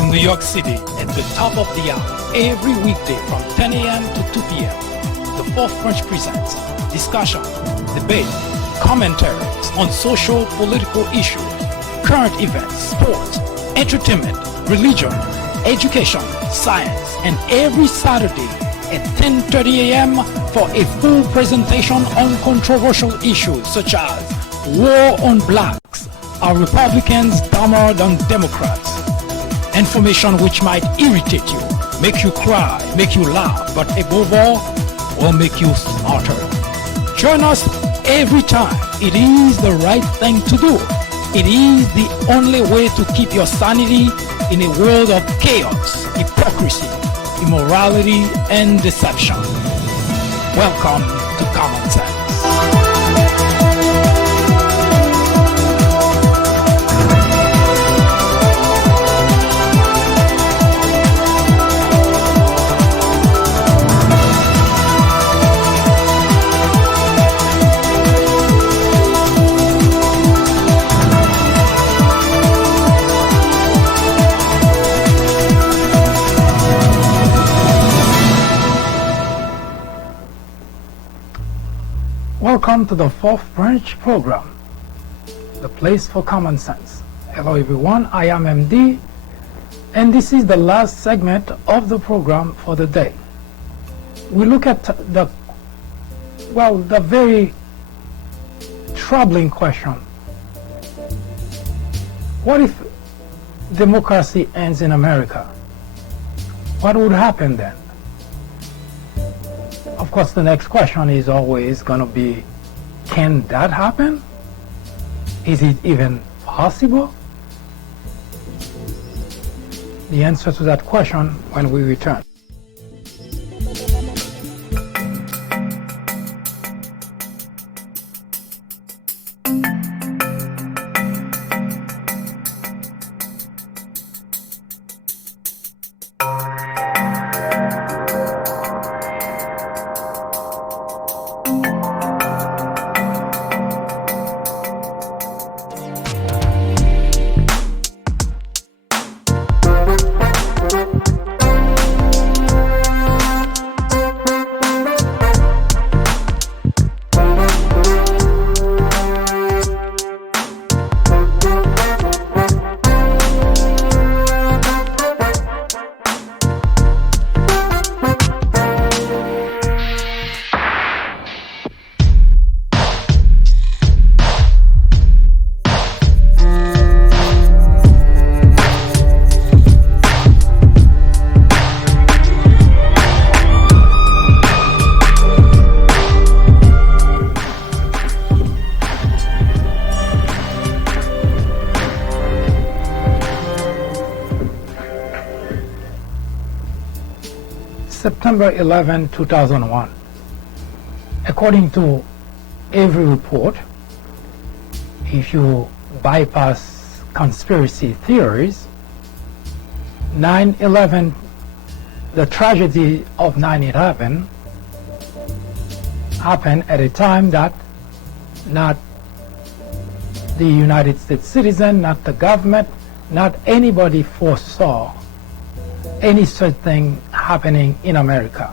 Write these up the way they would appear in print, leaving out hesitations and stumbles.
from New York City at the top of the hour, every weekday from 10 a.m. to 2 p.m. The Fourth Branch presents discussion, debate, commentaries on social, political issues, current events, sports, entertainment, religion, education, science, and every Saturday at 10:30 a.m. for a full presentation on controversial issues such as war on blacks, are Republicans dumber than Democrats? Information which might irritate you, make you cry, make you laugh, but above all, will make you smarter. Join us every time. It is the right thing to do. It is the only way to keep your sanity in a world of chaos, hypocrisy, immorality, and deception. Welcome to Common Sense. Welcome to the Fourth Branch program, the place for common sense. Hello everyone, I am MD, and this is the last segment of the program for the day. We look at the very troubling question. What if democracy ends in America? What would happen then? Of course, the next question is always going to be, can that happen? Is it even possible? The answer to that question when we return. September 11, 2001. According to every report, if you bypass conspiracy theories, 9/11, the tragedy of 9/11 happened at a time that not the United States citizen, not the government, not anybody foresaw any such thing happening in America.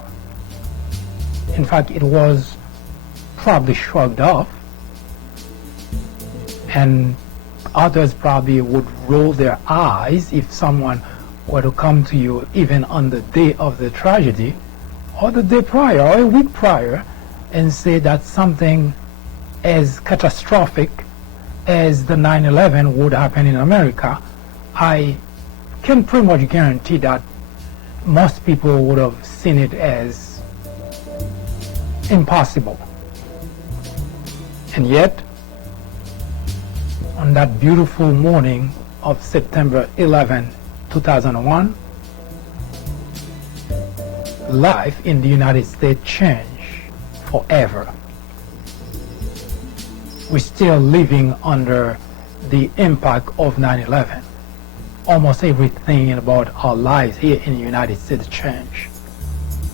In fact, it was probably shrugged off, and others probably would roll their eyes if someone were to come to you even on the day of the tragedy or the day prior or a week prior and say that something as catastrophic as the 9/11 would happen in America. I can pretty much guarantee that most people would have seen it as impossible. And yet, on that beautiful morning of September 11, 2001, life in the United States changed forever. We're still living under the impact of 9/11. Almost everything about our lives here in the United States changed.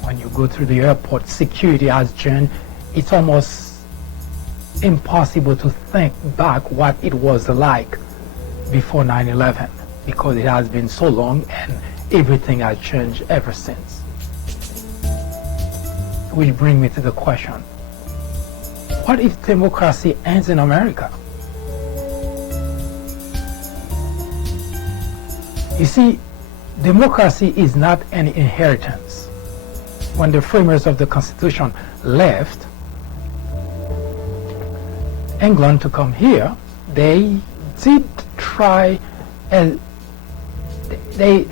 When you go through the airport, security has changed. It's almost impossible to think back what it was like before 9/11. because it has been so long and everything has changed ever since. Which brings me to the question, what if democracy ends in America? You see, democracy is not an inheritance. When the framers of the Constitution left England to come here, they did try, and they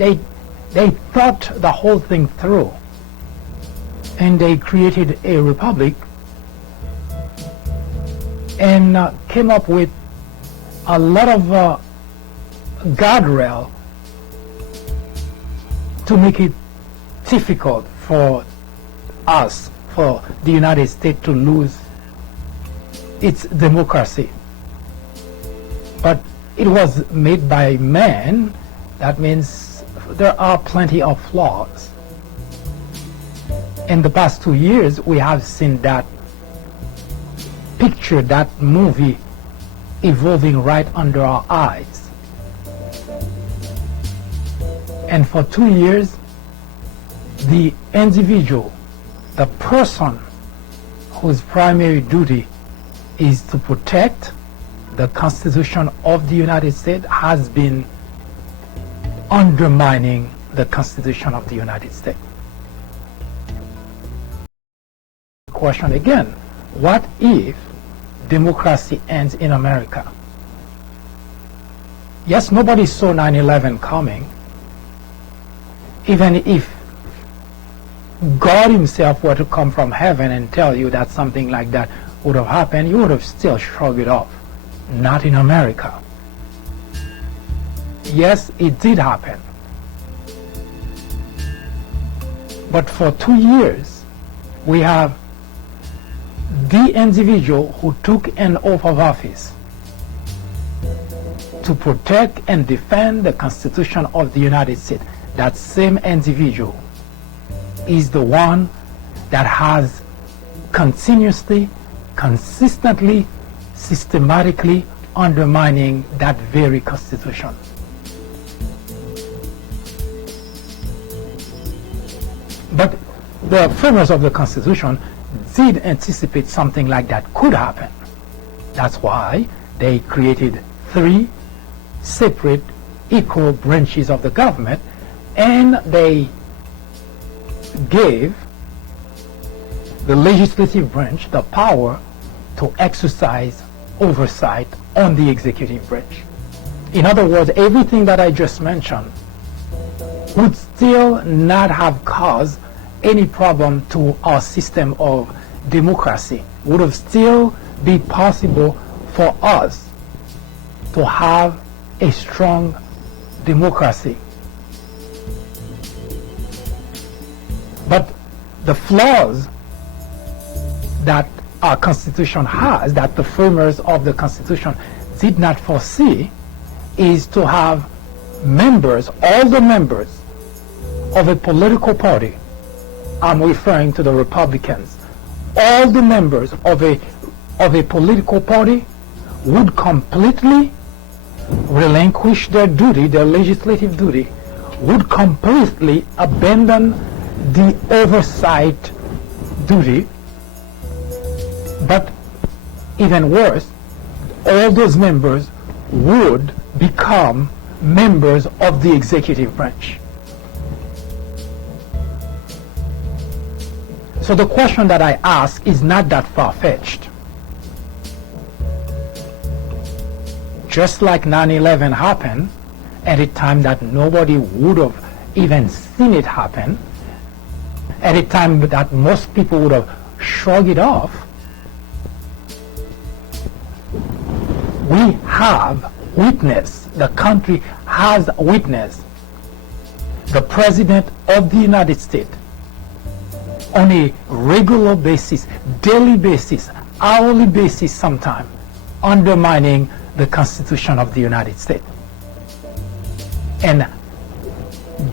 thought the whole thing through, and they created a republic and came up with a lot of guardrail to make it difficult for us, for the United States to lose its democracy. But it was made by man. That means there are plenty of flaws. In the past 2 years, we have seen that picture, that movie evolving right under our eyes. And for 2 years, the individual, the person whose primary duty is to protect the Constitution of the United States has been undermining the Constitution of the United States. Question again, what if democracy ends in America? Yes, nobody saw 9/11 coming. Even if God himself were to come from heaven and tell you that something like that would have happened, you would have still shrugged it off. Not in America. Yes, it did happen. But for 2 years, we have the individual who took an oath of office to protect and defend the Constitution of the United States. That same individual is the one that has continuously, consistently, systematically undermining that very Constitution. But the framers of the Constitution did anticipate something like that could happen. That's why they created 3 separate equal branches of the government, and they gave the legislative branch the power to exercise oversight on the executive branch. In other words, everything that I just mentioned would still not have caused any problem to our system of democracy. Would have still be possible for us to have a strong democracy. But the flaws that our Constitution has, that the framers of the Constitution did not foresee, is to have members, all the members of a political party, I'm referring to the Republicans, all the members of a political party would completely relinquish their duty, their legislative duty, would completely abandon the oversight duty. But even worse, all those members would become members of the executive branch. So the question that I ask is not that far-fetched. Just like 9/11 happened at a time that nobody would have even seen it happen, at a time that most people would have shrugged it off, we have witnessed, the country has witnessed the President of the United States on a regular basis, daily basis, hourly basis sometimes, undermining the Constitution of the United States. And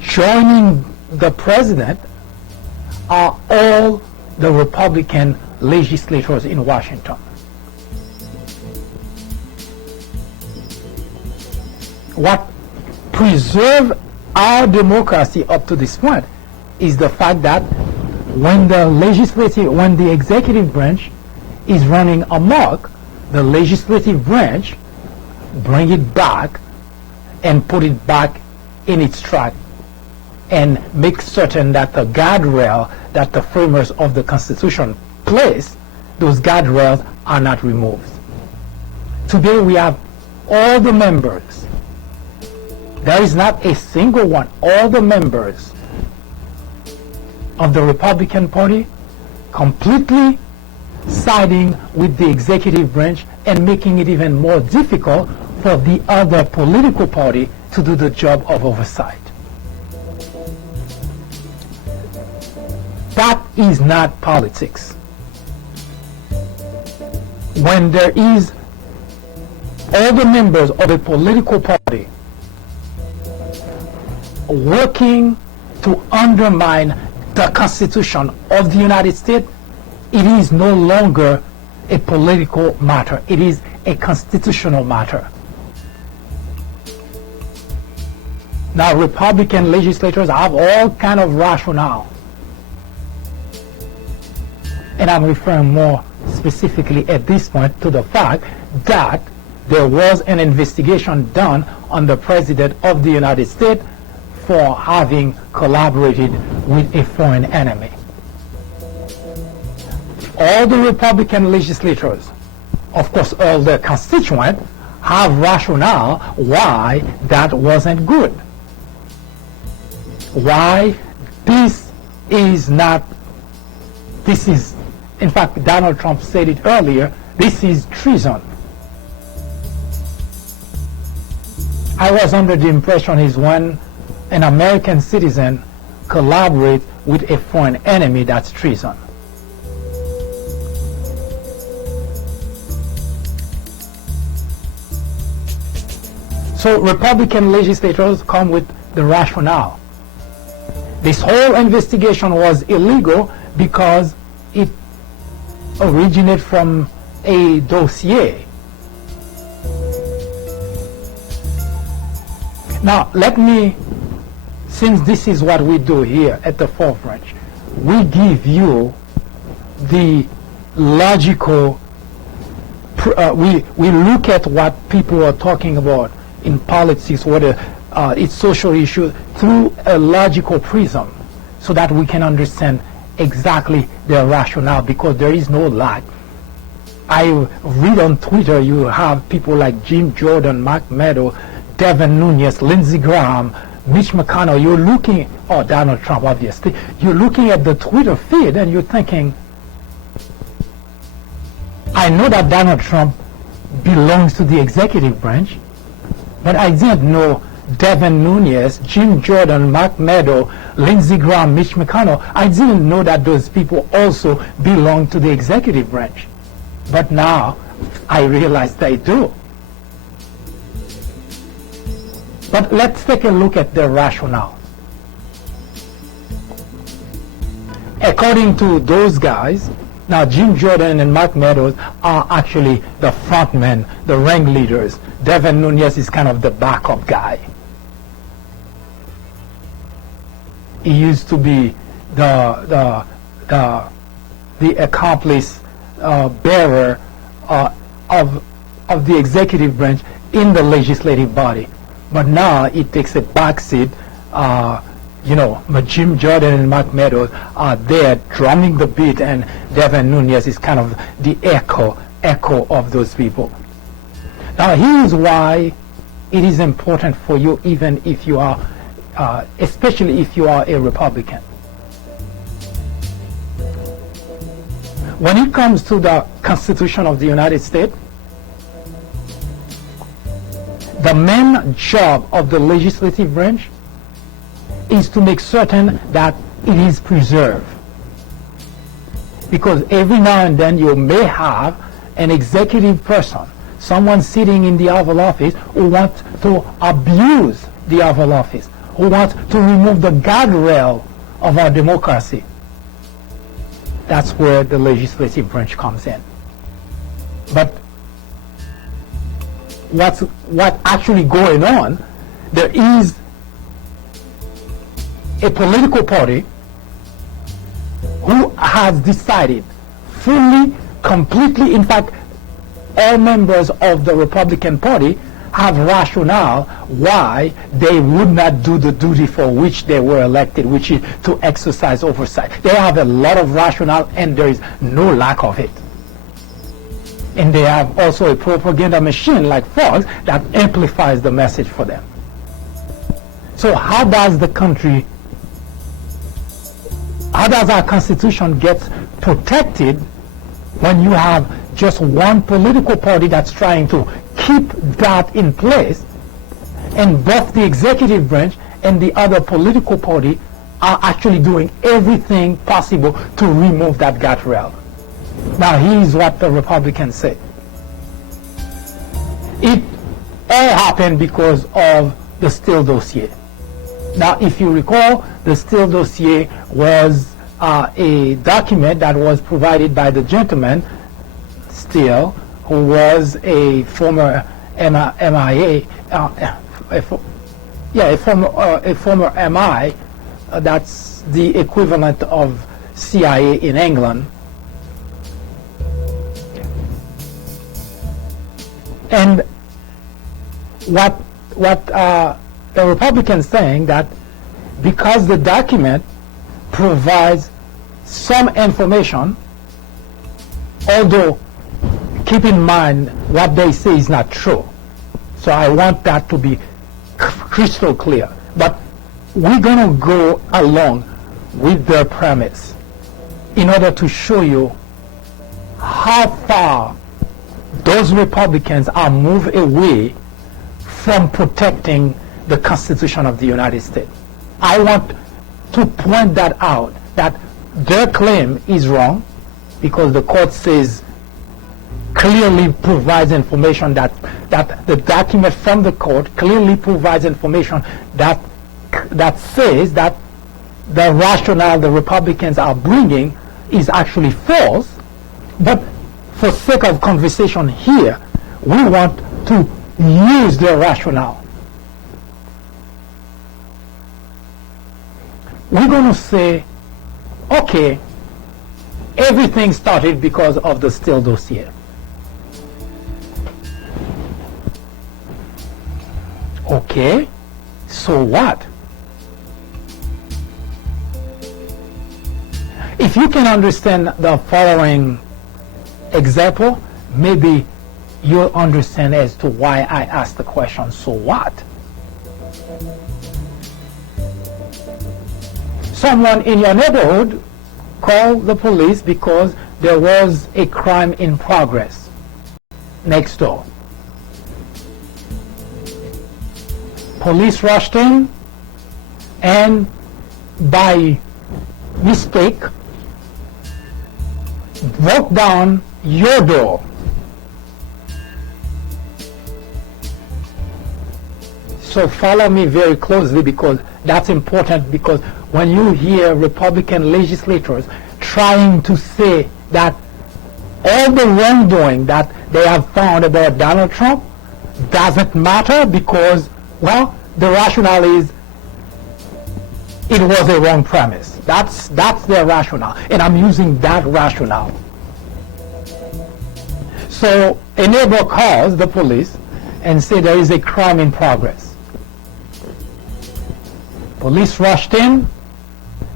joining the President are all the Republican legislators in Washington. What preserve our democracy up to this point is the fact that when the executive branch is running amok, the legislative branch bring it back and put it back in its track and make certain that the guardrail that the framers of the Constitution placed, those guardrails are not removed. Today we have all the members. There is not a single one. All the members of the Republican Party completely siding with the executive branch and making it even more difficult for the other political party to do the job of oversight. That is not politics. When there is all the members of a political party working to undermine the Constitution of the United States, it is no longer a political matter. It is a constitutional matter. Now, Republican legislators have all kind of rationale. And I'm referring more specifically at this point to the fact that there was an investigation done on the President of the United States for having collaborated with a foreign enemy. All the Republican legislators, of course all their constituents, have rationale why that wasn't good. Why this is, in fact, Donald Trump said it earlier, this is treason. I was under the impression is when an American citizen collaborates with a foreign enemy, that's treason. So Republican legislators come with the rationale. This whole investigation was illegal because it originated from a dossier. Now, since this is what we do here at the Fourth Branch, we give you the logical, we look at what people are talking about in politics, whether it's social issues, through a logical prism, so that we can understand exactly their rationale, because there is no lie. I read on Twitter, you have people like Jim Jordan, Mark Meadows, Devin Nunes, Lindsey Graham, Mitch McConnell. You're looking, or Donald Trump, obviously. You're looking at the Twitter feed and you're thinking, I know that Donald Trump belongs to the executive branch, but I didn't know Devin Nunes, Jim Jordan, Mark Meadows, Lindsey Graham, Mitch McConnell. I didn't know that those people also belong to the executive branch. But now I realize they do. But let's take a look at the rationale. According to those guys, now Jim Jordan and Mark Meadows are actually the frontmen, the ringleaders. Devin Nunes is kind of the backup guy. He used to be the accomplice bearer of the executive branch in the legislative body. But now it takes a backseat. Jim Jordan and Mark Meadows are there drumming the beat, and Devin Nunes is kind of the echo of those people. Now here's why it is important for you, even if you are, especially if you are a Republican. When it comes to the Constitution of the United States, the main job of the legislative branch is to make certain that it is preserved. Because every now and then you may have an executive person, someone sitting in the Oval Office who wants to abuse the Oval Office, who wants to remove the guardrail of our democracy. That's where the legislative branch comes in. But what's actually going on there is a political party who has decided fully, completely, in fact, all members of the Republican Party have rationale why they would not do the duty for which they were elected, which is to exercise oversight. They have a lot of rationale, and there is no lack of it. And they have also a propaganda machine like Fox that amplifies the message for them. So how does our Constitution get protected when you have just one political party that's trying to keep that in place, and both the executive branch and the other political party are actually doing everything possible to remove that guardrail? Now, here's what the Republicans say. It all happened because of the Steele dossier. Now, if you recall, the Steele dossier was a document that was provided by the gentleman Steele, who was a former MIA, a former MI. That's the equivalent of CIA in England. And what the Republicans saying that because the document provides some information, although keep in mind what they say is not true. So I want that to be crystal clear. But we're going to go along with their premise in order to show you how far those Republicans are moved away from protecting the Constitution of the United States. I want to point that out, that their claim is wrong because the court says clearly provides information that the document from the court clearly provides information that says that the rationale the Republicans are bringing is actually false. But for sake of conversation here, we want to use their rationale. We're going to say, okay, everything started because of the Steele dossier. Okay, so what? If you can understand the following example, maybe you'll understand as to why I asked the question, so what? Someone in your neighborhood called the police because there was a crime in progress next door. Police rushed in and by mistake broke down your door. So follow me very closely because that's important, because when you hear Republican legislators trying to say that all the wrongdoing that they have found about Donald Trump doesn't matter because, well, the rationale is it was a wrong premise. That's their rationale, and I'm using that rationale. So a neighbor calls the police and say there is a crime in progress. Police rushed in,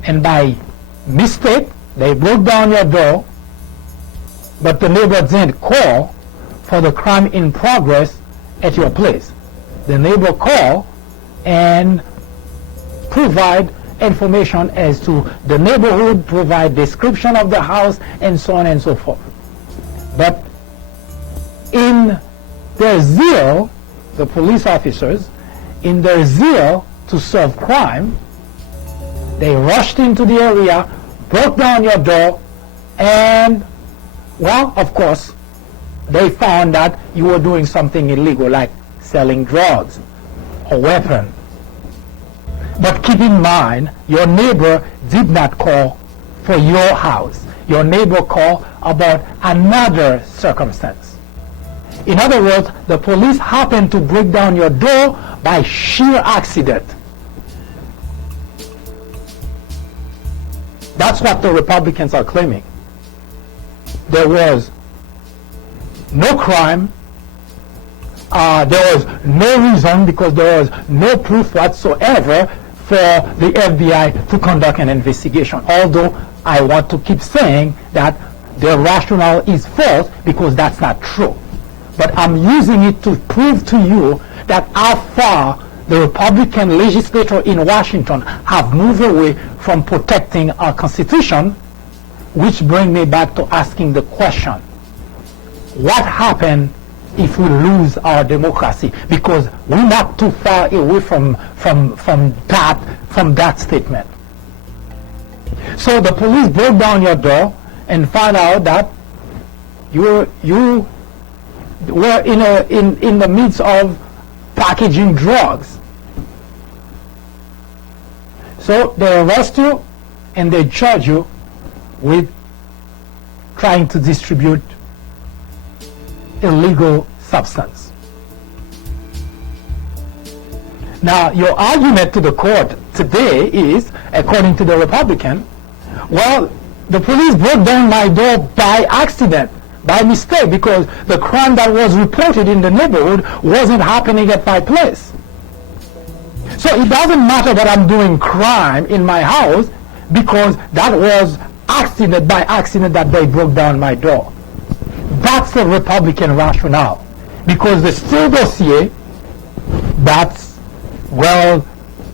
and by mistake, they broke down your door, but the neighbor didn't call for the crime in progress at your place. The neighbor called and provide information as to the neighborhood, provide description of the house, and so on and so forth. But in their zeal, the police officers, in their zeal to solve crime, they rushed into the area, broke down your door, and, well, of course, they found that you were doing something illegal, like selling drugs or weapon. But keep in mind, your neighbor did not call for your house. Your neighbor called about another circumstance. In other words, the police happened to break down your door by sheer accident. That's what the Republicans are claiming. There was no crime. There was no reason, because there was no proof whatsoever for the FBI to conduct an investigation. Although I want to keep saying that their rationale is false, because that's not true. But I'm using it to prove to you that how far the Republican legislature in Washington have moved away from protecting our Constitution, which brings me back to asking the question, what happened if we lose our democracy? Because we're not too far away from that statement. So the police broke down your door and found out that you were in the midst of packaging drugs. So they arrest you and they charge you with trying to distribute illegal substance. Now, your argument to the court today is, according to the Republican, well, the police broke down my door by accident, by mistake, because the crime that was reported in the neighborhood wasn't happening at my place. So it doesn't matter that I'm doing crime in my house, because that was accident by accident that they broke down my door. That's the Republican rationale, because the Steele dossier, that's, well,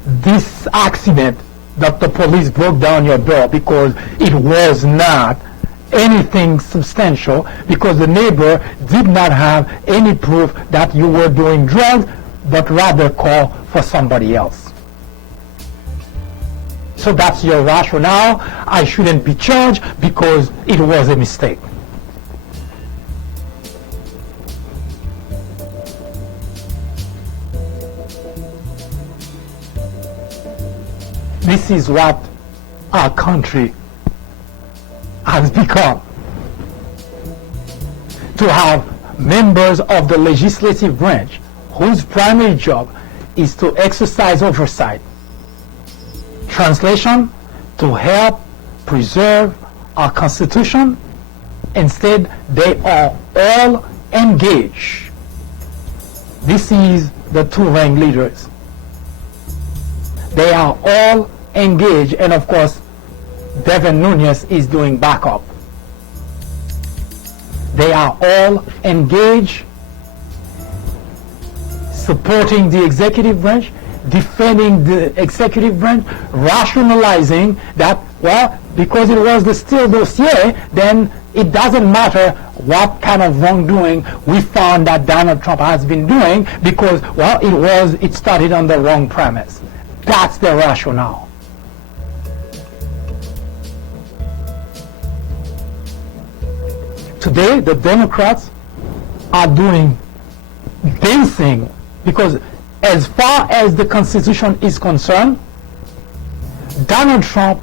this accident that the police broke down your door, because it was not anything substantial, because the neighbor did not have any proof that you were doing drugs, but rather call for somebody else. So that's your rationale. I shouldn't be charged because it was a mistake. This is what our country has become. To have members of the legislative branch whose primary job is to exercise oversight. Translation, to help preserve our Constitution. Instead, they are all engaged. This is the two ringleaders. They are all engaged, and of course, Devin Nunes is doing backup. They are all engaged, supporting the executive branch, defending the executive branch, rationalizing that, well, because it was the Steele dossier, then it doesn't matter what kind of wrongdoing we found that Donald Trump has been doing, because, well, it started on the wrong premise. That's the rationale. Today, the Democrats are doing dancing, because as far as the Constitution is concerned, Donald Trump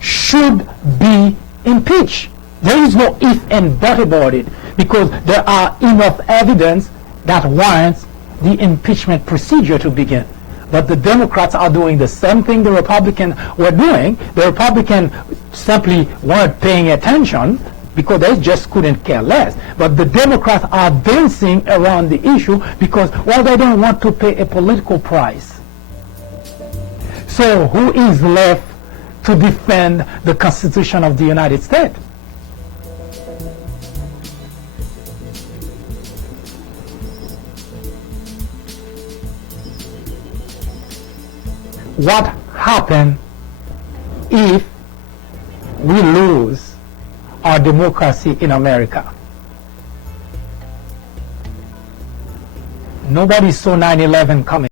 should be impeached. There is no if and but about it, because there are enough evidence that warrants the impeachment procedure to begin. But the Democrats are doing the same thing the Republicans were doing. The Republicans simply weren't paying attention because they just couldn't care less. But the Democrats are dancing around the issue because, well, they don't want to pay a political price. So who is left to defend the Constitution of the United States? What happens if we lose our democracy in America? Nobody saw 9/11 coming,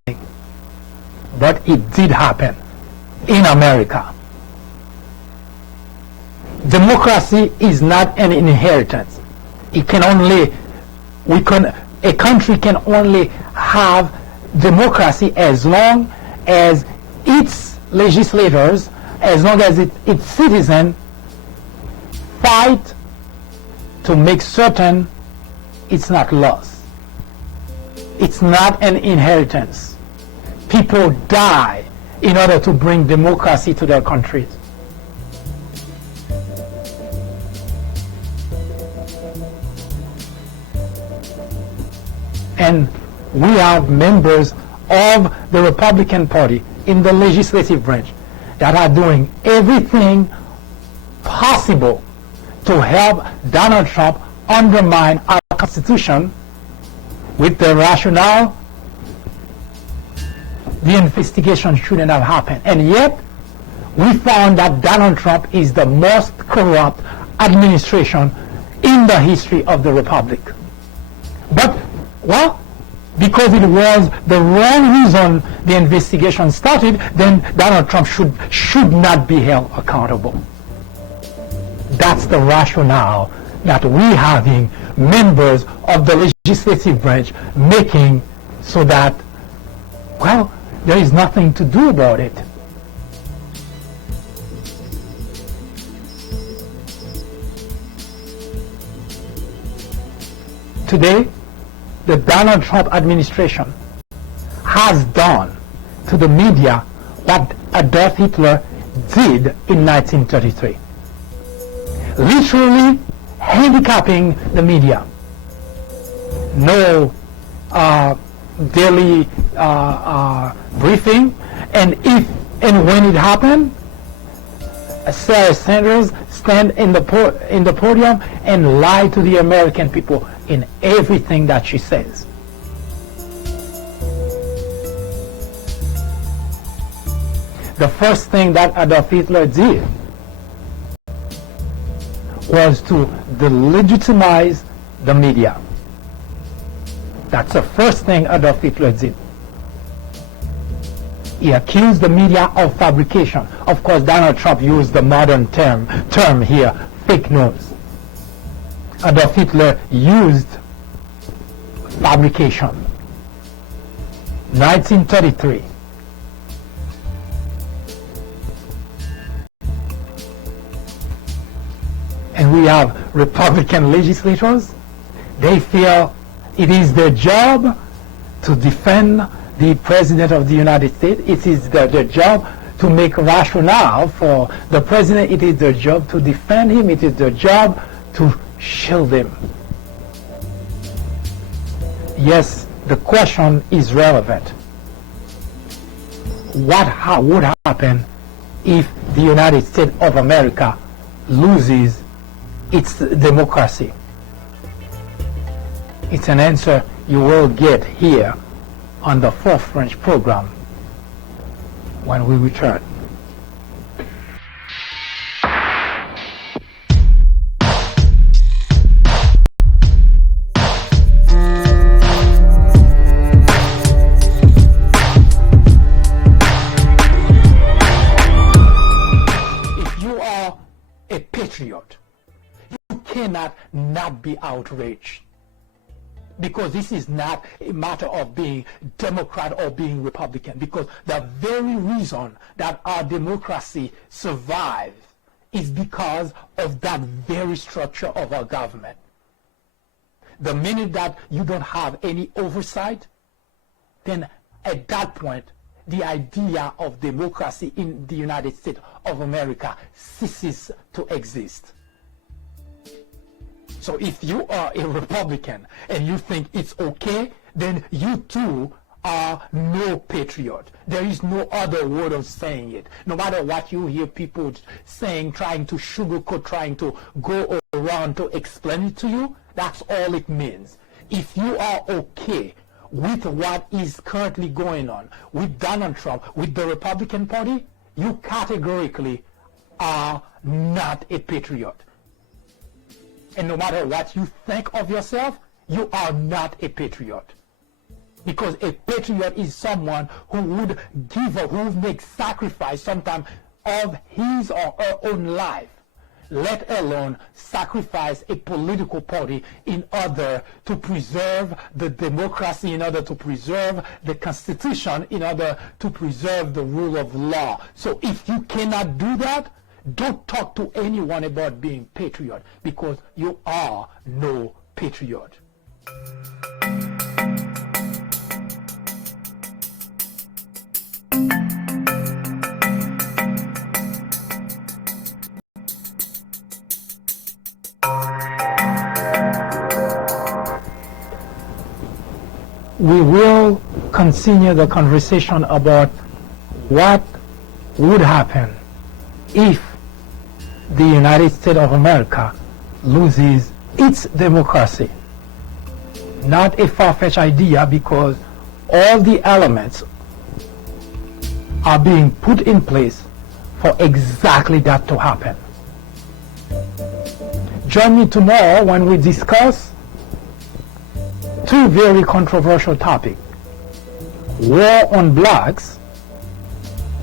but it did happen in America. Democracy is not an inheritance. It can only, a country can only have democracy as long as its legislators, as long as its citizens fight to make certain it's not lost. It's not an inheritance. People die in order to bring democracy to their countries. And we have members of the Republican Party in the legislative branch that are doing everything possible to help Donald Trump undermine our Constitution with the rationale the investigation shouldn't have happened. And yet, we found that Donald Trump is the most corrupt administration in the history of the Republic. But, well, because it was the wrong reason the investigation started, then Donald Trump should not be held accountable. That's the rationale that we having members of the legislative branch making, so that, well, there is nothing to do about it. Today, the Donald Trump administration has done to the media what Adolf Hitler did in 1933. Literally handicapping the media. No daily briefing, and if and when it happened, Sarah Sanders stand in the podium and lie to the American people in everything that she says. The first thing that Adolf Hitler did was to delegitimize the media. That's the first thing Adolf Hitler did. He accused the media of fabrication. Of course, Donald Trump used the modern term here, fake news. Adolf Hitler used fabrication. 1933. And we have Republican legislators. They feel it is their job to defend the President of the United States. It is their job to make rationale for the President. It is their job to defend him. It is their job to shield him. Yes, the question is relevant. What would happen if the United States of America loses its democracy? It's an answer you will get here on the Fourth French program when we return. If you are a patriot, you cannot not be outraged. Because this is not a matter of being Democrat or being Republican. Because the very reason that our democracy survives is because of that very structure of our government. The minute that you don't have any oversight, then at that point, the idea of democracy in the United States of America ceases to exist. So if you are a Republican and you think it's okay, then you too are no patriot. There is no other word of saying it. No matter what you hear people saying, trying to sugarcoat, trying to go around to explain it to you, that's all it means. If you are okay with what is currently going on with Donald Trump, with the Republican Party, you categorically are not a patriot. And no matter what you think of yourself, you are not a patriot. Because a patriot is someone who would give or who would make sacrifice sometimes of his or her own life, let alone sacrifice a political party in order to preserve the democracy, in order to preserve the Constitution, in order to preserve the rule of law. So if you cannot do that, don't talk to anyone about being patriot, because you are no patriot. we will continue the conversation about what would happen if the United States of America loses its democracy. Not a far-fetched idea, because all the elements are being put in place for exactly that to happen. Join me tomorrow when we discuss two very controversial topics: war on blacks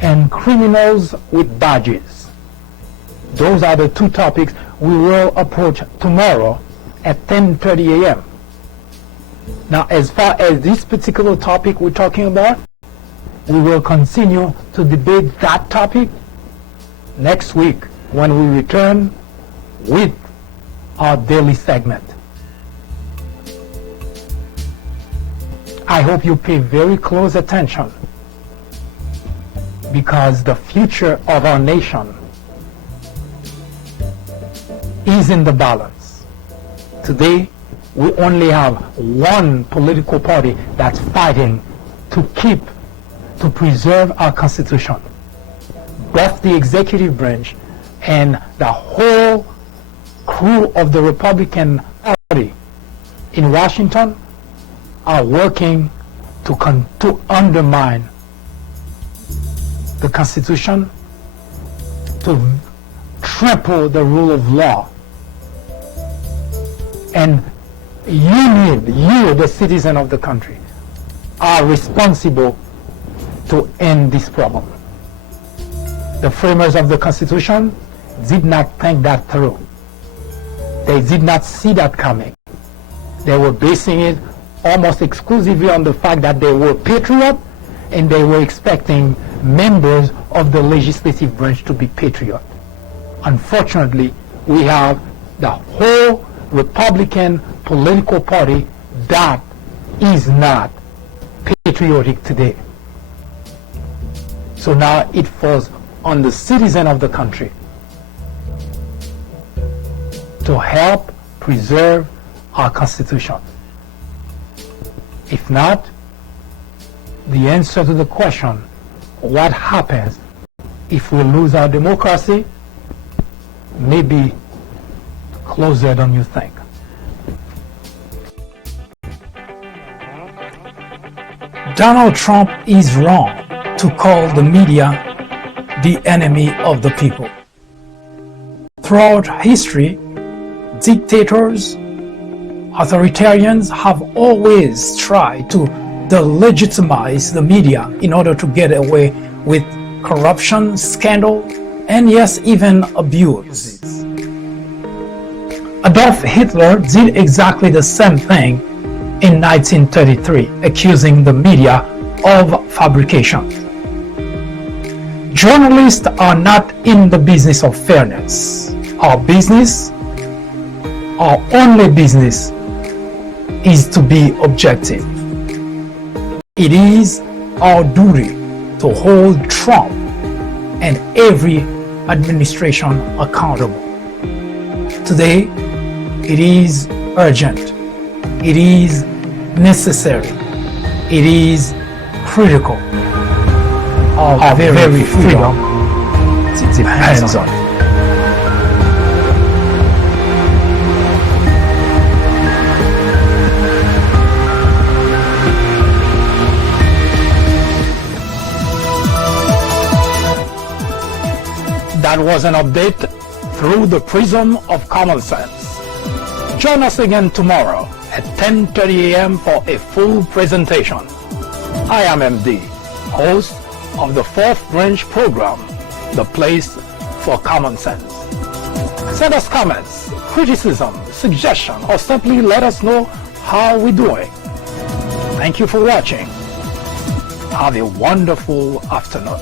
and criminals with badges. Those are the two topics we will approach tomorrow at 10:30 a.m. Now, as far as this particular topic we're talking about, we will continue to debate that topic next week when we return with our daily segment. I hope you pay very close attention, because the future of our nation is in the balance. Today, we only have one political party that's fighting to preserve our Constitution. Both the executive branch and the whole crew of the Republican Party in Washington are working to undermine the Constitution, to trample the rule of law. And you, the citizen of the country, are responsible to end this problem. The framers of the Constitution did not think that through. They did not see that coming. They were basing it almost exclusively on the fact that they were patriots, and they were expecting members of the legislative branch to be patriots. Unfortunately, we have the whole Republican political party that is not patriotic today. So now it falls on the citizen of the country to help preserve our Constitution. If not, the answer to the question, what happens if we lose our democracy, may be closer than you think. Donald Trump is wrong to call the media the enemy of the people. Throughout history, dictators, authoritarians have always tried to delegitimize the media in order to get away with corruption, scandal, and yes, even abuse. Adolf Hitler did exactly the same thing in 1933, accusing the media of fabrication. Journalists are not in the business of fairness. Our only business, is to be objective. It is our duty to hold Trump and every administration accountable. Today, it is urgent. It is necessary. It is critical. Our very freedom depends on it. That was an update through the prism of common sense. Join us again tomorrow at 10:30 a.m. for a full presentation. I am MD, host of the Fourth Branch program, The Place for Common Sense. Send us comments, criticism, suggestion, or simply let us know how we're doing. Thank you for watching. Have a wonderful afternoon.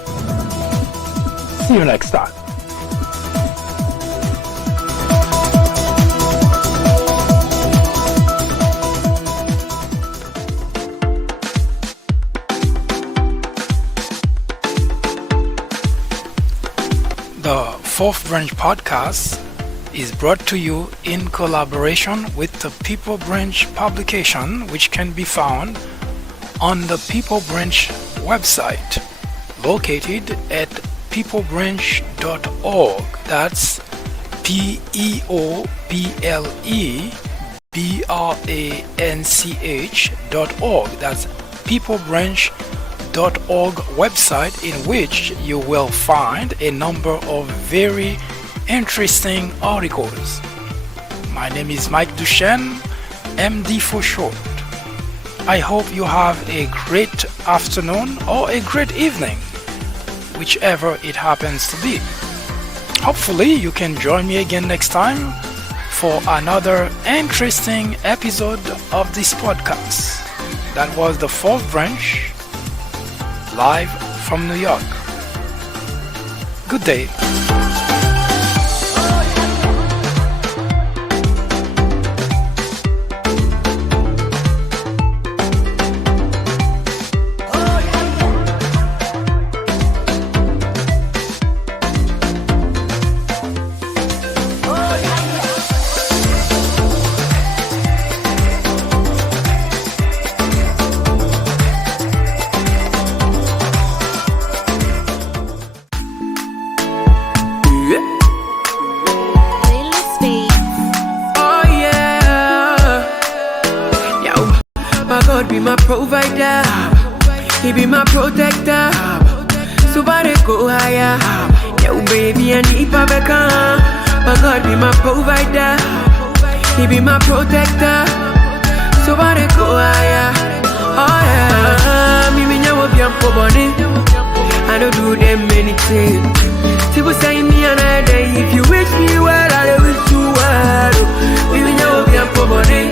See you next time. The Fourth Branch podcast is brought to you in collaboration with the People Branch publication, which can be found on the People Branch website located at peoplebranch.org. That's peoplebranch.org. That's peoplebranch.org website, in which you will find a number of very interesting articles. My name is Mike Duchesne, MD for short. I hope you have a great afternoon or a great evening, whichever it happens to be. Hopefully you can join me again next time for another interesting episode of this podcast. That was the Fourth Branch, live from New York. Good day. Be my provider, He be my protector. So far they go higher. Yo baby, I need Pabeka. My God be my provider, He be my protector. So far they go higher. Oh yeah, me nyawo biampo boni. I don't do them anything. People say me another day. If you wish me well, I wish you well. Me nyawo biampo boni.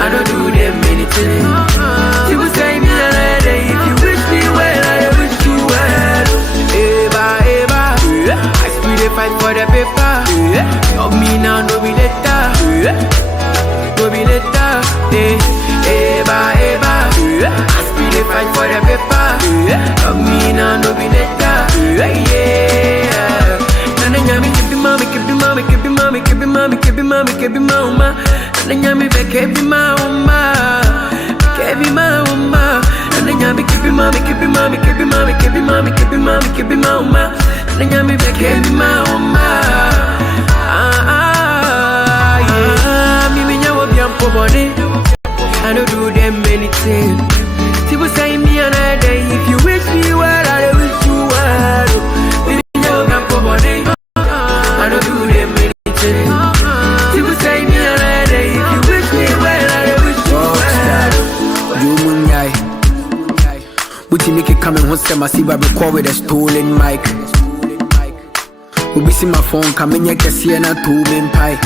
I don't do them anything. People say me another day. If you wish me well, I wish you well. Eva, Eva, I still dey fight for the paper. Of me now, no be later. No be later. Eva, Eva, I still dey fight for the paper. Of me now, no be later. Yeah. Nana nyami kebi mama, kebi mama, kebi mama, kebi mama, kebi mama, kebi mama. Nana nyami be kebi mama, kebi mama. Nana nyami kebi mama, kebi mama, kebi mama, kebi mama, kebi mama, kebi mama. Nana nyami be kebi mama. Yeah. Me nyawo biampo boni. I don't do them anything. People say me another day. If you wish me well, I wish you well. Me nyawo biampo boni. I don't do them anything. People say me another day. If you wish me well, I wish you well. You munyai. Buti make it coming home, say my see record with a stolen mic. Ubi see my phone coming here, can see na two main pie.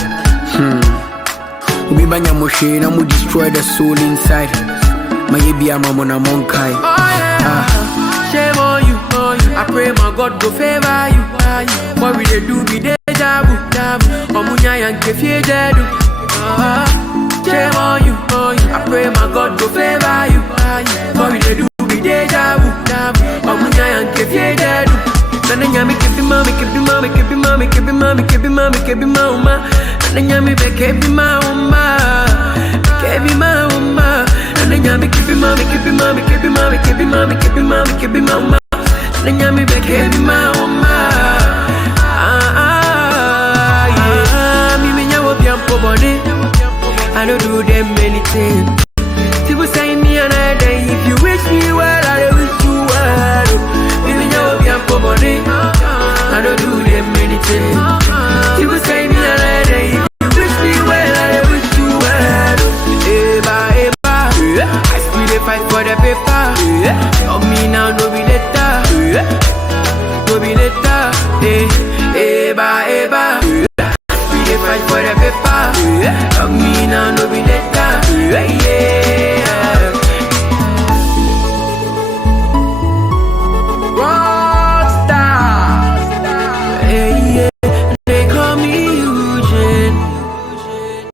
Ubi banya moshe na mu destroy the soul inside. My baby I'm on a monkai. Shame on you, I pray my God go favor you. What we dey do be deja vu. Omunya yanke fie jedu. Shame on you, I pray my God go favor you. What we dey do be deja vu. Omunya yanke fie jedu. Nana nyami kebi mama, kebi mama, kebi mama, kebi mama, kebi mama, kebi mama. Nana nyami be kebi mama, kebi mama. Nana nyami kebi mama, kebi mama, kebi mama, kebi mama, kebi mama, kebi mama. Nana nyami be kebi mama. Yeah, me nyawo biampo boni. I don't do them anything.